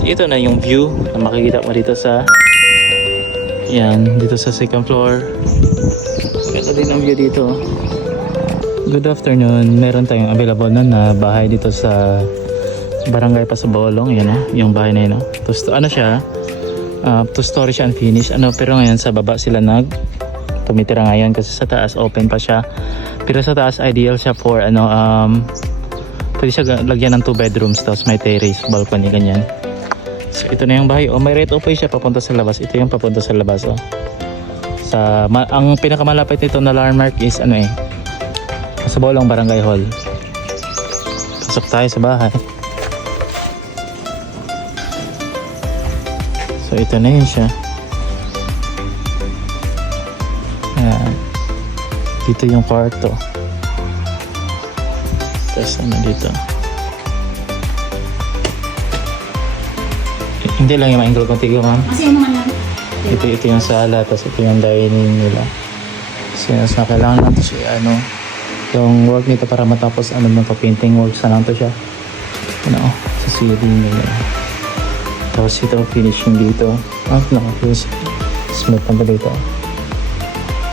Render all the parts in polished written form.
Ito na yung view na makikita mo dito sa dito sa second floor. Ito din ang view dito. Good afternoon. Meron tayong available na bahay dito sa Barangay Pasabolong. Yan yung bahay na yun. Ano siya? 2-story siya unfinished. Pero ngayon sa baba sila tumitira ngayon kasi sa taas open pa siya. Pero sa taas ideal siya for pwede siya lagyan ng 2 bedrooms tapos may terrace, balcony, ganyan. So ito na yung bahay. May right of way siya papunta sa labas. Ito yung papunta sa labas. Ang pinakamalapit nito na landmark is Pasabolong Barangay Hall. Pasok tayo sa bahay. So ito na yun siya. Ayan. Dito yung kwarto. Tapos dito. Hindi lang yung ma-angle contigo, ma'am. Kasi yung mga lang. Ito yung sala, tapos ito yung dining nila. So yun, kailangan natin siya, yung work nito para matapos, painting works na lang to siya. Sa ceiling nila. Tapos ito, finishing dito. Finish. Smooth na ba dito?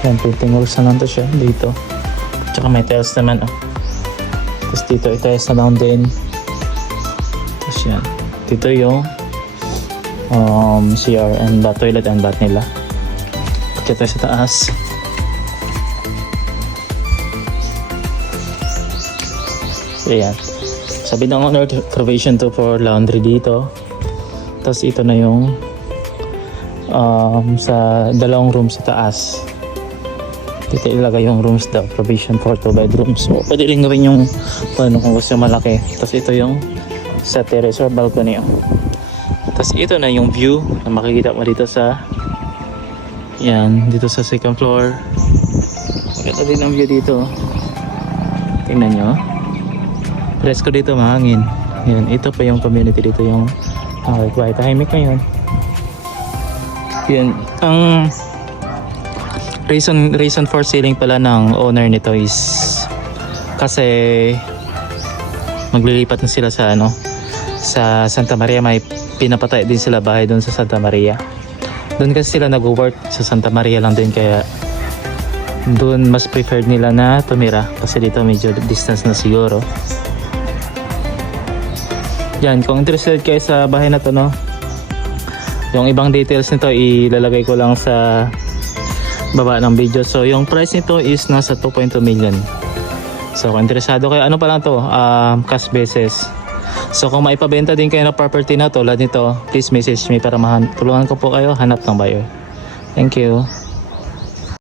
Yan, painting works na lang to siya dito. Tsaka may tiles naman, Tapos dito, i-tiles na lang din. Tapos yan. Dito yung CR and toilet and bath nila. Kita sa taas. So yan. Sabi ng owner, provision to for laundry dito. Tapos ito na yung sa dalawang room sa taas. Dito ilagay yung rooms daw. Provision for 2 bedrooms. So pwede rin gawin yung kung gusto malaki. Tapos ito yung sa terrace or balcony. Tapos ito na yung view na makikita mo dito sa dito sa second floor. Ito din ang view dito. Tingnan nyo. Presko dito, mahangin. Yan, ito pa yung community dito, yung quiet. Tahimik ngayon. Yan, ang reason for selling pala ng owner nito is kasi maglilipat na sila sa sa Santa Maria. May pinapatay din sila bahay doon sa Santa Maria. Doon kasi sila nag-work sa Santa Maria lang din, kaya doon mas preferred nila na tumira kasi dito medyo distance na siguro. Yan, kung interested kayo sa bahay na to, yung ibang details nito ilalagay ko lang sa baba ng video. So yung price nito is nasa 2.2 million. So kung interesado kayo, pa lang to, cash basis. So kung maipabenta din kayo ng property na tulad nito, please message me para tulungan ko po kayo hanap ng buyer. Thank you.